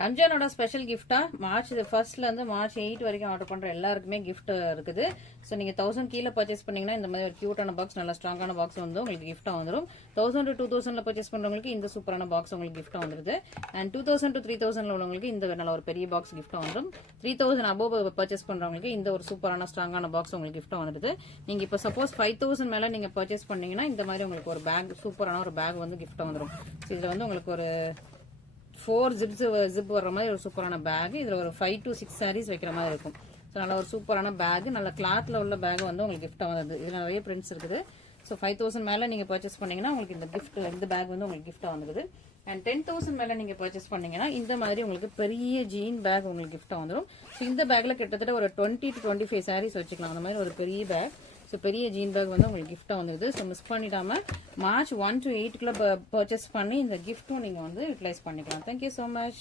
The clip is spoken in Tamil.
ரம்ஜானோட ஸ்பெஷல் கிஃப்டா மார்ச் 1st இருந்து மார்ச் 8 வரைக்கும் ஆர்டர் பண்ற எல்லாருக்குமே கிஃப்ட் இருக்குது. ஸோ நீங்க 1000 கீழே பர்ச்சேஸ் பண்ணீங்கன்னா இந்த மாதிரி ஒரு கியூட்டான பாக்ஸ், நல்ல ஸ்ட்ராங்கான பாக்ஸ் வந்து உங்களுக்கு கிஃப்டா வந்துடும். 1000 to 2000 பர்ச்சேஸ் பண்றவங்களுக்கு இந்த சூப்பரான பாக்ஸ் உங்களுக்கு கிஃப்டா வந்துருது. அண்ட் 2000 to 3000 உள்ளவங்களுக்கு இந்த நல்ல ஒரு பெரிய பாக்ஸ் கிஃப்டா வந்துடும். 3000 அபோவ் பர்ச்சேஸ் பண்றவங்களுக்கு இந்த ஒரு சூப்பரான ஸ்ட்ராங்கான பாக்ஸ் உங்களுக்கு கிஃப்டா வந்துருது. நீங்க இப்ப சப்போஸ் 5000 மேல நீங்க பர்ச்சேஸ் பண்ணீங்கன்னா இந்த மாதிரி உங்களுக்கு ஒரு பேக், சூப்பரான ஒரு பேக் வந்து கிஃப்டா வந்துடும். இதுல வந்து உங்களுக்கு ஒரு 4 ஜிப் வர்ற மாதிரி ஒரு சூப்பரான பேக். இதுல ஒரு 5 to 6 sarees வைக்கிற மாதிரி இருக்கும். நல்ல ஒரு சூப்பரான பேக், நல்ல கிளாத்ல உள்ள பேக் வந்து உங்களுக்கு கிஃப்டா வந்தது. இதுல நிறைய பிரிண்ட்ஸ் இருக்குது. ஸோ 5000 மேல நீங்க பர்ச்சேஸ் பண்ணீங்கன்னா உங்களுக்கு இந்த கிஃப்ட், இந்த பேக் வந்து உங்களுக்கு கிஃப்டா வந்துருது. அண்ட் 10,000 மேல நீங்க பர்ச்சேஸ் பண்ணீங்கன்னா இந்த மாதிரி உங்களுக்கு பெரிய ஜீன் பேக் உங்களுக்கு கிஃப்டா வந்துடும். ஸோ இந்த பேக்ல கிட்டத்தட்ட ஒரு 20 to 25 sarees வச்சுக்கலாம். அந்த மாதிரி ஒரு பெரிய பேக். ஸோ பெரிய ஜீன் பேக் வந்து உங்களுக்கு கிஃப்டா வந்துருது. ஸோ மிஸ் பண்ணிடாம மார்ச் 1 to 8 பர்ச்சேஸ் பண்ணி இந்த கிஃப்ட்டும் நீங்க வந்து யூட்டிலைஸ் பண்ணிக்கலாம். Thank you so much.